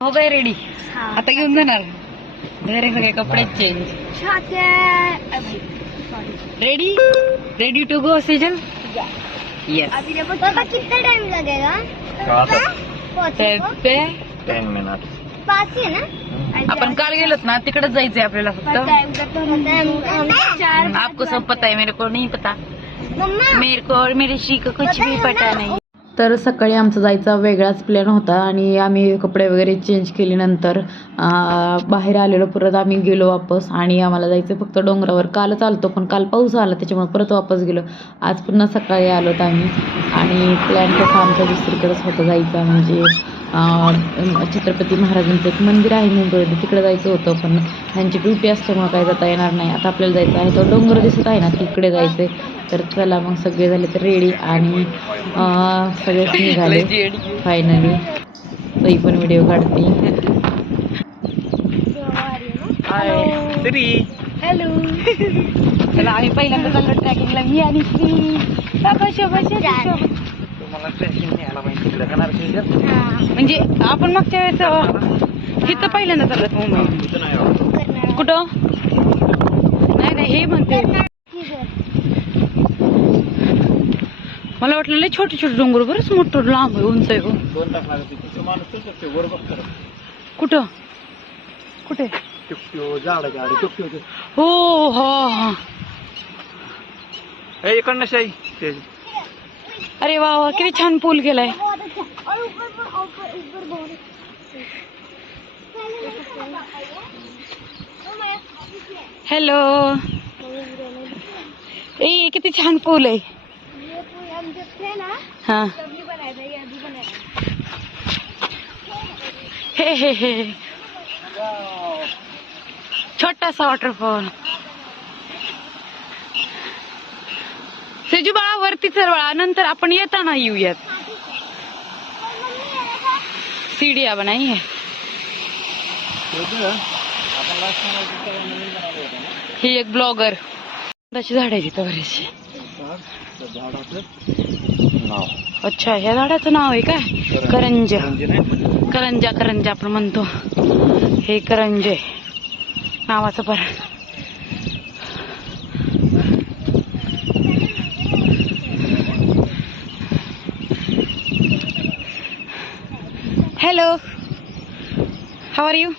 हो काय रेडी हा. आता घेऊन जाणार. घरी सगळे कपडे change ready ready to go season yes अभी देखो पापा कितना टाइम लगेगा? पहुंचने को? टेन मिनट पास ही है ना? आपण काल गेलोत ना तिकडेच जायचंय आपल्याला फक्त. आपको सब पता है मेरे को नहीं पता. मम्मा। मेरे को और मेरे श्री को कुछ भी पता नहीं. तर सकाळी आमचा जायचा वेगळाच प्लॅन होता आणि आम्ही कपडे वगैरे चेंज केल्यानंतर बाहेर आलेलो. परत आम्ही गेलो वापस आणि आम्हाला जायचं फक्त डोंगरावर. कालच आलतो पण काल पाऊस आला त्याच्यामुळे परत वापस गेलो. आज पुन्हा सकाळी आलोत आम्ही आणि प्लॅन कसा आमचा दुसरीकडंच होता जायचा. म्हणजे छत्रपती महाराजांचं एक मंदिर आहे मुंबईमध्ये तिकडे जायचं होतं पण त्यांची ड्युटी असल्यामुळे काय जाता येणार नाही. आता आपल्याला जायचं आहे तो डोंगर दिसत आहे ना तिकडे जायचं आहे तर चला मग सगळे झाले तर रेडी आणि सगळेच निघाले. फायनली सई पण व्हिडिओ काढते. हेलो चला आम्ही पहिल्यांदा चाललो ट्रॅकिंगला. मी आणि श्री म्हणजे आपण मागच्या वेळेस इथं पहिल्यांदा चालत मुंबई. तिथं कुठं? नाही नाही हे म्हणते. मला वाटलं लय छोटे छोटे डोंगर बरंच मोठं लांब आहे उंच आहे. हो. दोन तास लागत तिथे माणूस तर शकतो वर बघतो कुठं? कुठे? झाड झाड हो हो हा. इकडनं शाही अरे वा वा किती छान पूल बहुत हॅलो ए किती छान पूल आहे. हा. हे हे हे. छोटासा वॉटरफॉल सेजू बाळा वरती चल बाळा नंतर आपण येताना येऊयात. सीडिया बनाई है ही एक ब्लॉगर. झाड आहे तिथं बरेचसे त्या झाडाचं. नाव. अच्छा ह्या झाडाचं नाव आहे काय? करंजा. करंजा. करंजा आपण म्हणतो. हे करंजे. नावाचं पर. हॅलो हाव आर यू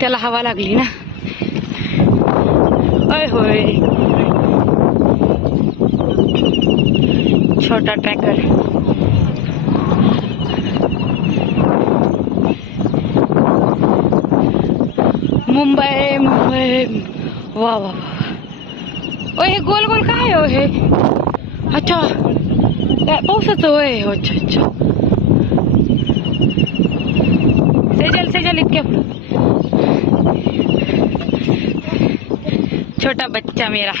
त्याला हवा लागली ना? अय होय छोटा ट्रॅकर। मुंबई मुंबई। वा वा वा ओ हे गोल गोल काय हो हे अच्छा काय पावसाचं होय हो, अच्छा अच्छा। सेजल सेजल इतक्या पुढं. छोटा बच्चा मेरा।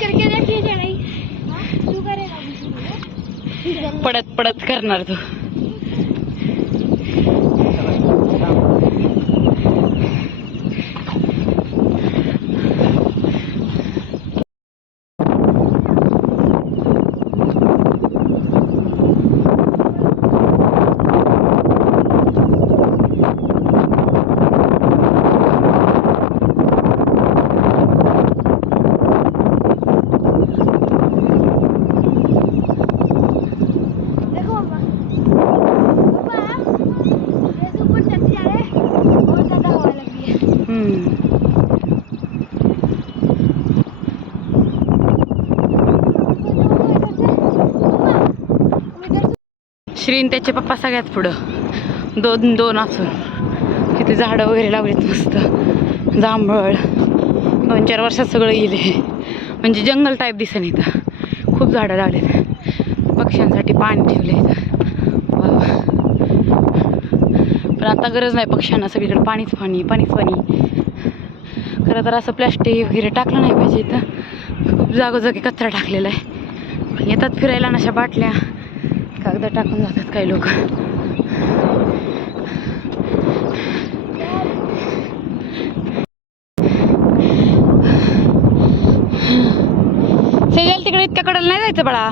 करके पडत पडत करणार तू देखो पापा पापा जैसे ऊपर चढ़ते जा रहे हैं और ज्यादा हवा लग रही है हम्म श्रीन त्याचे पप्पा सगळ्यात पुढं. दोन दोन असून. तिथे झाडं वगैरे लावलीत मस्त. जांभळ. दोन चार वर्षात सगळं येईल म्हणजे जंगल टाईप दिसेल इथं. खूप झाडं लावलीत. पक्ष्यांसाठी पाणी ठेवले इथं. पण आता गरज नाही पक्ष्यांना. सगळीकडे पाणीच पाणी पाणीच पाणी. खरं तर असं प्लॅस्टिक वगैरे टाकलं नाही पाहिजे इथं. खूप जागोजागी कचरा टाकलेला आहे. येतात फिरायला नशा बाटल्या. कागद टाकून जातात काही लोक. सेजल तिकडे इतक्या कडेला नाही जायचं बाळा.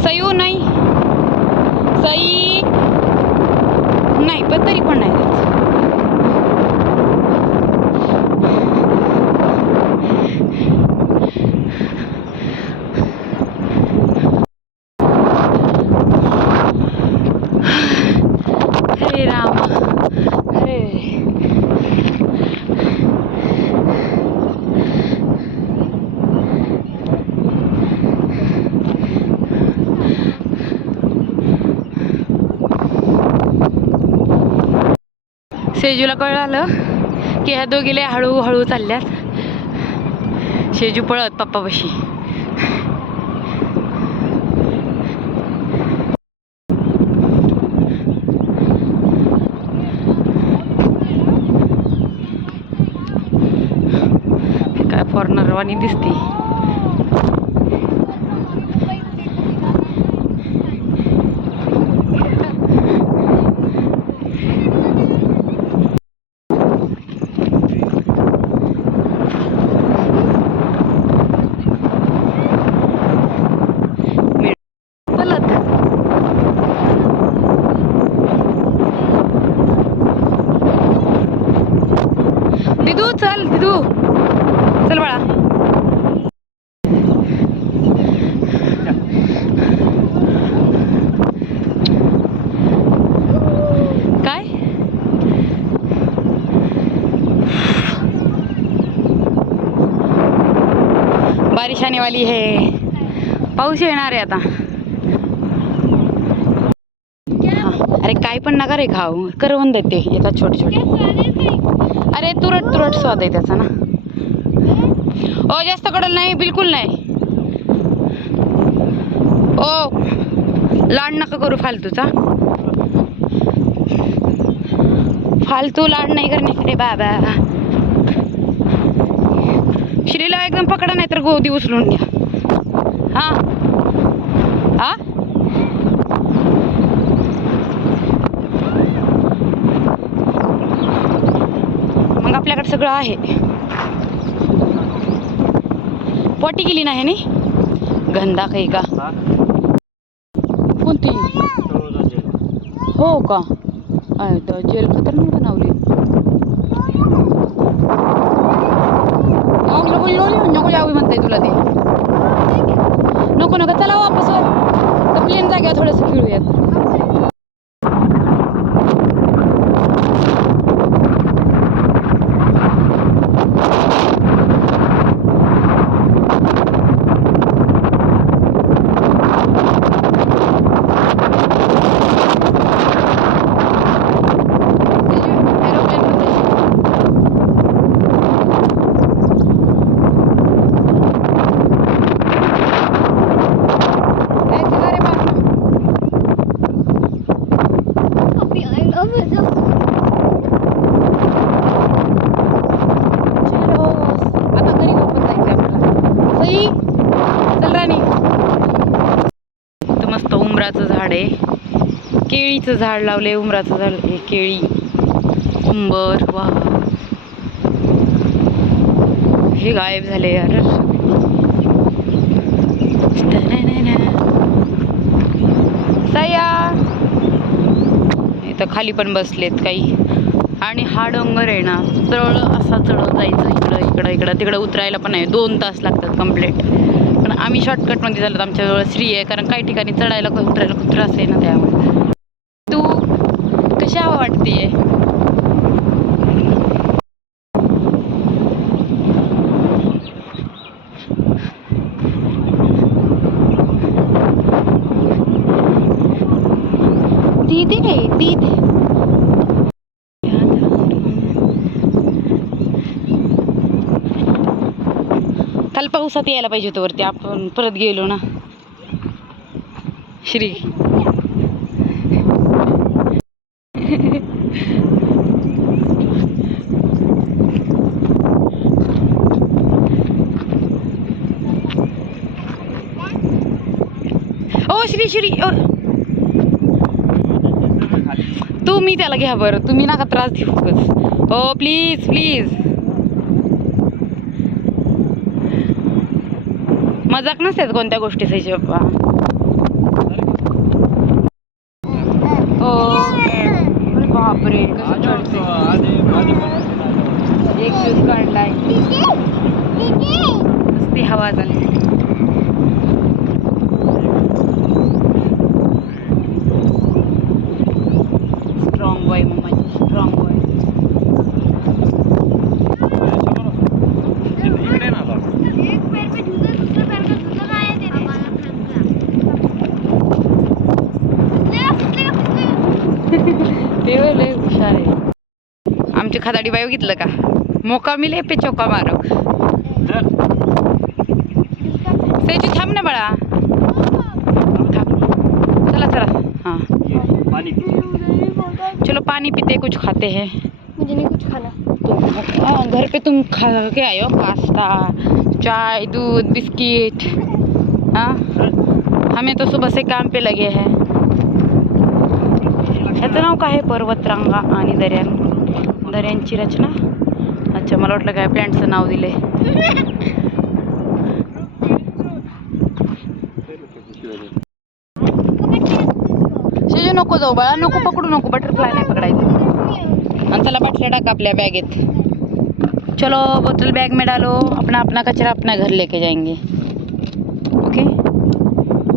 सयू नाही. सई नाही पण तरी पण नाही जायचं. शेजूला कळलं की ह्या दोघीला हळूहळू चालल्यात. शेजू पळत पप्पापाशी. काय फॉरनरवाणी दिसते पलत दिदू चल तू चल बाळा. काय? बारिश आने वाली है. पाऊस येणार आहे आता. अरे काय पण नका रे खाऊ. करवंद आहेत ते. येतात छोटे छोटे अरे तुरट तुरट स्वाद आहे त्याचा ना. ओ जास्त कडल नाही बिलकुल नाही. ओ लाड नका करू फालतूचा. फालतू लाड नाही करणे रे बाबा. श्रीला एकदम पकडा नाही तर गोदी उचलून घ्या. हा मग आपल्याकडे सगळं आहे. पोटी गेली नाही नी गंधा काही का? कोणती? हो का? तर जेल खतरनाक बनवली. नको यावी नको म्हणताय तुला ते. नको नको चला वापस तर प्लेन जाग्यावर थोडंसं खेळूयात आता घरी वापस जायचं आपल्याला सई चल राणी इथं मस्त उमराचं झाड आहे. केळीचं झाड लावले उमराचं झाड हे केळी उंबर वा हे गायब झाले यार. सया! इथं खाली पण बसलेत काही. आणि हा डोंगर आहे ना सरळ असा चढत जायचं इकडं इकडं इकडं. तिकडं उतरायला पण आहे दोन तास लागतात कंप्लीट पण आम्ही शॉर्टकटमध्ये झालो आमच्याजवळ श्री आहे. कारण काही ठिकाणी चढायला उतरायला खूप त्रास आहे ना त्यामुळे. तू कशी हवा वाटतेय दीदी रे दीदी काल पावसात यायला पाहिजे होतं वरती. आपण परत गेलो ना. श्री. ओ श्री श्री. ओ. तुम्ही त्याला घ्या बरं. तुम्ही नका त्रास देऊ ओ हो प्लीज प्लीज मजाक नसतात कोणत्या गोष्टी सईचे पप्पा हो अरे बापरे कसं चढते. एक दिवस काढलाय. नुसती हवा झाली. आमची खदाडी बाई बघितलं का? मोका मिले पे चौका मारो. चल. सेजू थांब ना बाळा. चला चला. हाँ. चलो पानी पीते कुछ खाते हैं. मुझे नहीं कुछ खाना। तुम हाँ, घर पे तुम खा के आए हो पास्ता चाय दूध बिस्किट हाँ? हमें तो सुबह से काम पे लगे हैं. ह्याचं नाव काय आहे पर्वतरांगा आणि दर्यान दर्यांची रचना. अच्छा मला वाटलं काय प्लॅन्टचं नाव दिले शेजू नको जाऊ बाळा नको पकडू नको बटरफ्लाय नाही पकडायचं. आणि त्याला बाटल्या टाक आपल्या बॅगेत चलो बोतल बॅग में डालो. अपना अपना कचरा अपना घर लेके जाएंगे. ओके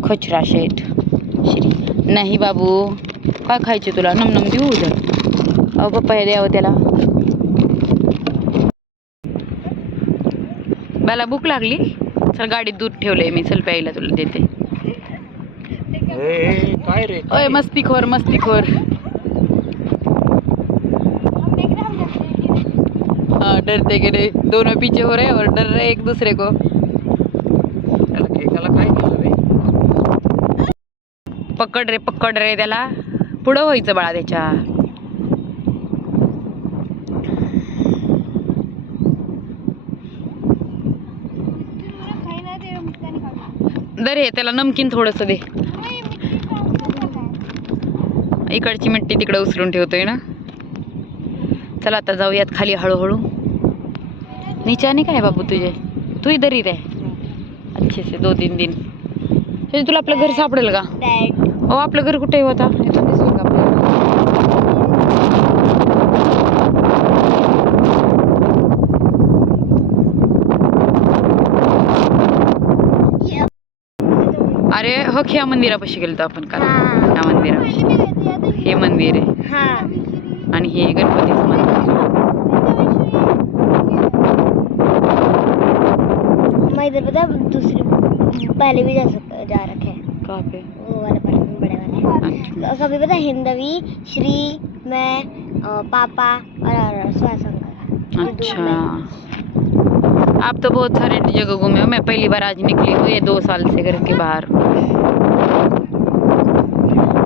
खचरा शेठ. श्री. नाही बाबू काय खायचे तुला? नमनम देऊ उद्या अहो पप्पा हे द्यावं त्याला. मला भूक लागली. चल गाडीत दूध ठेवलंय मी. चल प्यायला तुला देते. काय रे? ओय मस्तीखोर मस्तीखोर हैं, डरते के रे. दोनों पीछे हो रहे और डर रहे एक दूसरे को. रे? पकड रे पकड रे त्याला. पुढं व्हायचं बाळा त्याच्या खाई ना तेरा मुक्का नहीं खाना दर हे त्याला नमकीन थोडंसं दे. है इकडची मिट्टी तिकडे उचलून ठेवतोय ना. चला आता जाऊयात खाली हळूहळू. नीचाने काय बाबू तुझे? तू इधर ही रे अच्छे से दो तीन दिन. हे तुला आपलं घर सापडेल का? ओ आपलं घर कुठे होता इथं दिसेल का आपल्याला? अरे हो ह्या मंदिरापाशी गेलो आपण काल. हां. ह्या मंदिरापाशी हे मंदिर आहे. हाँ. आणि हे गणपतीचं मंदिर मैं पता दूसरी पहले भी जा सकता जा रखे हैं का पे वो वाले पहले बड़े वाले अच्छा. कभी पता हिंदवी श्री मैं पापा और, और स्वयंसंकर अच्छा आप तो बहुत सारे जगह घूमे हो। मैं पहली बार आज निकली हूँ, ये दो साल से घर के बाहर।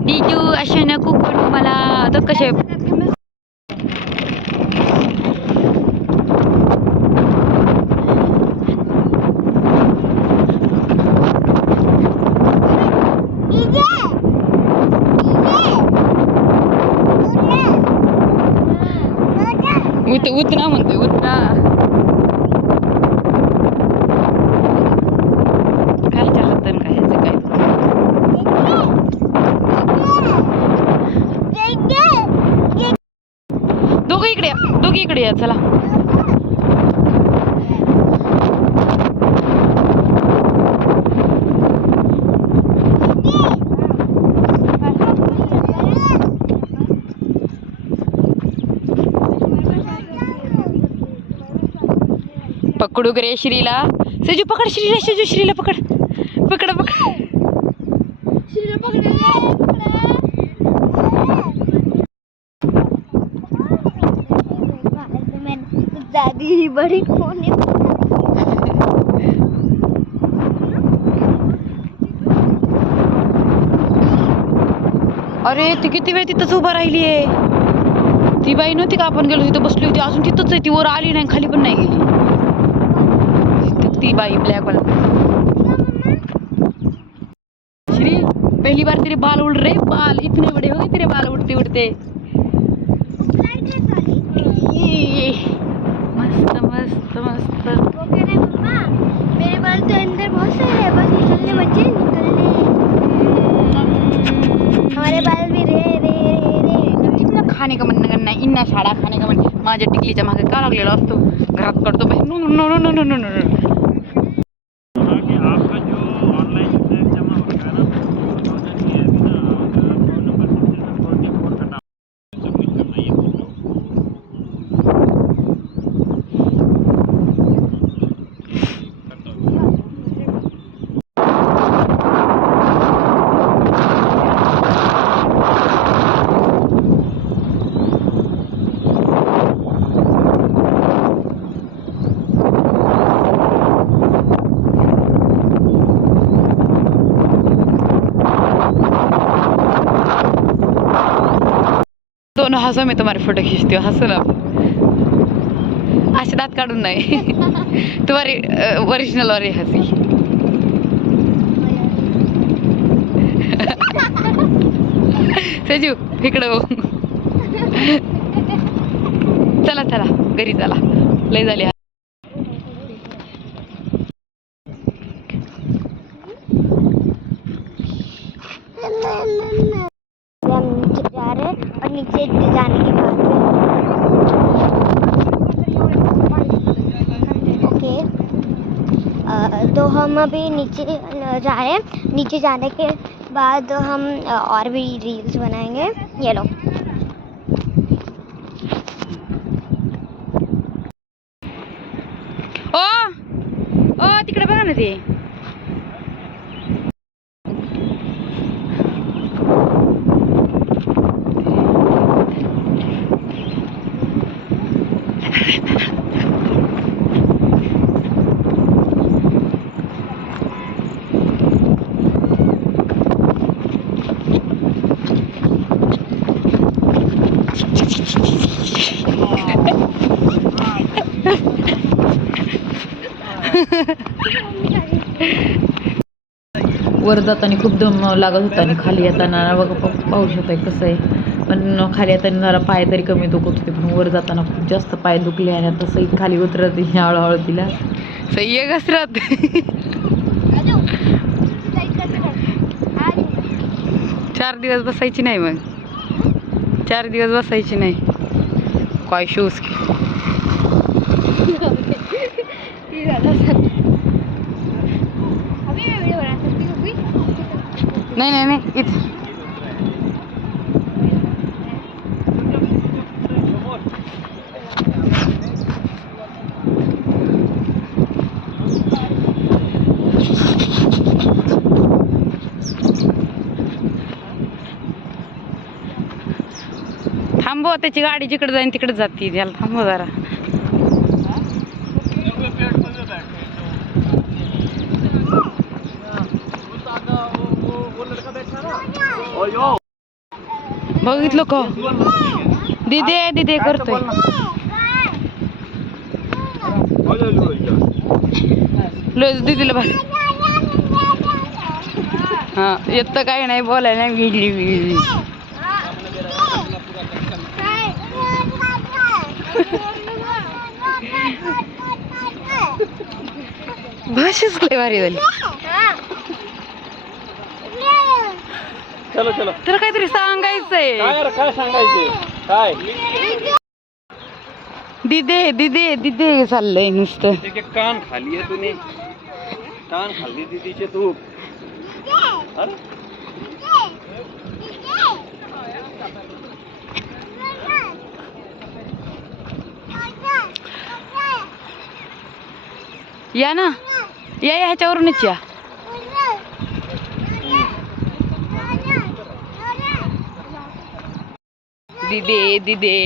डीजू अशा नको करू मला आता कसे? उतना म्हणतोय, उतना. पकडू रे श्रीला. सजू पकड श्रीला सजू श्रीला पकड. पकड पकड. दादी बड़ी कौन है अरे ती किती वेळ तिथंच उभं राहिली आहे ती बाई नव्हती का आपण गेलो तिथं बसली होती? अजून तिथंच आहे ती वर आली नाही खाली पण नाही गेली. ती बाई ब्लॅक वाला. श्री पहली बार तेरे बाल उड़ रहे बाल. इतने बड़े हो गए तेरे बाल उड़ते उड़ते. मस्त मस्त मस्त. मेरे बाल तो अंदर बहुत सारे हैं खाने का मन करना है इन्ना शाळा खाने का मन. माझ्या टिकलीच्या मागे का लागलेला असतो? घरात करतो no no no no no no दोनों हंसो मैं तुम्हारे फोटो खींचती हूँ हंसो ना असे दात काढून नाही तुम्हारी ओरिजिनल वाली हसी सजू इकडं बघ. चला चला घरी चला लय झाली हम अभी नीचे जा रहे हैं। नीचे जाने के बाद हम और भी रील्स बनाएँगे। ये लो। ओ ओ, तिकडे बघा ना ते. वर जाताना खूप दम लागत होता आणि खाली येताना. बघा पाहू शकताय कसं आहे. पण खाली येताना जरा पाय तरी कमी दुखत होते पण वर जाताना खूप जास्त पाय दुखले आणि आता सही खाली उतरत आहे हळूहळू तिला. सही आहे? कसरत चार दिवस बसायची नाही मग. चार दिवस बसायची नाही. काय शूज नाही नाही नाही इथं. थांबव त्याची गाडी जिकडे जाईन तिकडे जाते त्याला थांबव जरा. बघितलं का? दिदे दिदे करतोय. लस दिदीला बघ. हा येतं काही नाही बोलायला गिडली बिडली भाषेच लय भारी झाली. चलो चलो. तर काहीतरी सांगायचंय. काय सांगायचे काय दिदे दिदे दिदे चाललंय नुसतं. तिचे कान खाली आहे तुम्ही कान खाल्ली तिचे तू. अरे. या ना. या या ह्याच्यावरूनच या. दिदे दिदे.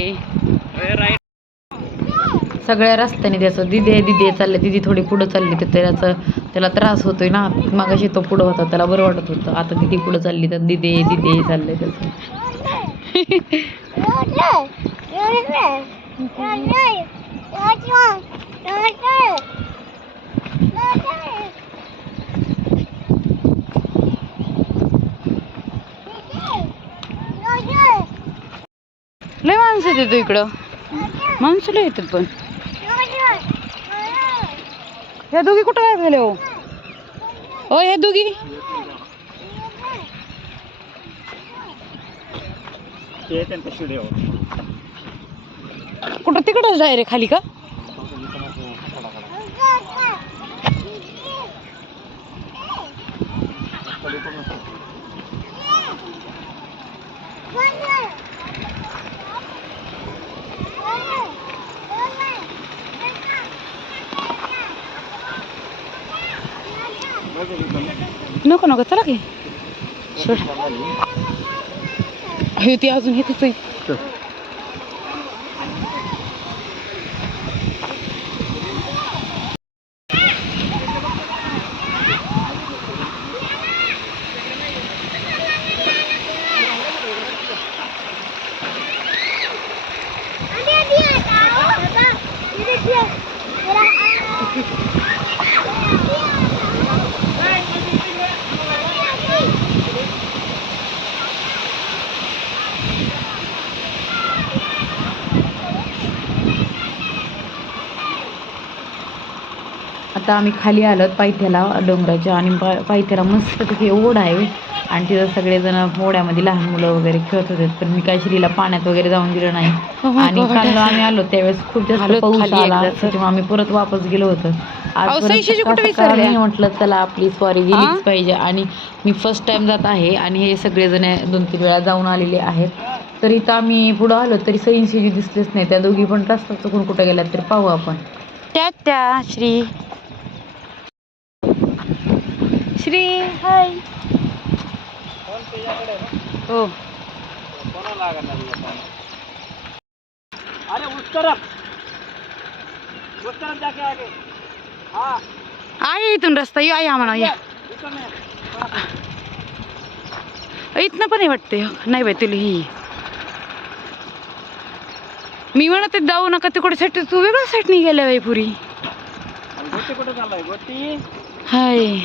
सगळ्या रस्त्याने त्याचं दिदे दिदे चालले. दिदी थोडी पुढं चालली तर त्याचं त्याला त्रास होतोय ना. मागाशी तो पुढं होता त्याला बरं वाटत होतं. आता दिदी पुढं चालली तर दिदे दिदे चाललंय त्याचं. लय माणसं येते तू इकडं. माणसं लय येतात पण. ह्या दोघी कुठं काय झाले हो? हो ओ ह्या दोघी. ते त्यांचा व्हिडिओ कुठं तिकडंच डायरेक्ट खाली का? नको नको चला की. सोड. हे ती अजून हे आहे. आता आम्ही खाली आलो पायथ्याला डोंगराच्या आणि पा पायथ्याला मस्त तिथे ओढ आहे. आणि तिथं सगळेजण ओढ्यामध्ये लहान मुलं वगैरे खेळत होते पण मी काय श्रीला पाण्यात वगैरे जाऊन दिलं नाही. Oh my आणि God. काल आम्ही आलो त्यावेळेस खूप जास्त पाऊस आला. त्याच्यामुळे आम्ही परत वापस गेलो होतो. आज म्हटलं चला आपली स्वारी हा? गेलीच पाहिजे. आणि मी फर्स्ट टाइम जात आहे आणि हे सगळेजण दोन तीन वेळा जाऊन आलेले आहेत. तर इथं आम्ही पुढं आलो तरी सईंशी दिसलेच नाही. त्या दोघी पण रस्ता चुकून कुठं गेल्या तरी पाहू आपण. त्या त्या श्री. श्री हाय. हो. अरे उस तरफ उस तरफ जाके आगे. हाँ. आहे इथून रस्ता या या. म्हणा या. में इथनं पण आहे वाटते नाही बाई तुला ही. मी म्हणते जाऊ नका तिकडे सेट तू वेगळ्या साईडनी गेल्या बाई पुरी. गोटी कुठे चाललाय गोटी? हाय.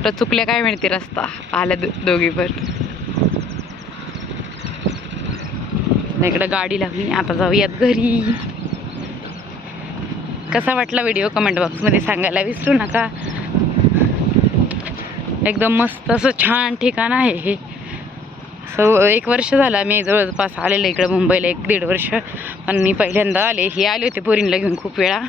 कुठं चुकल्या काय मिळते रस्ता? आल्या दो दोघी पण इकडं गाडी लागली. आता जाऊयात घरी. कसा वाटला व्हिडिओ कमेंट बॉक्समध्ये सांगायला विसरू नका. एकदम मस्त असं छान ठिकाण आहे हे. असं एक वर्ष झालं मी जवळपास आलेलं इकडं मुंबईला एक दीड वर्ष. पण मी पहिल्यांदा आले. हे आले होते पोरींला घेऊन खूप वेळा.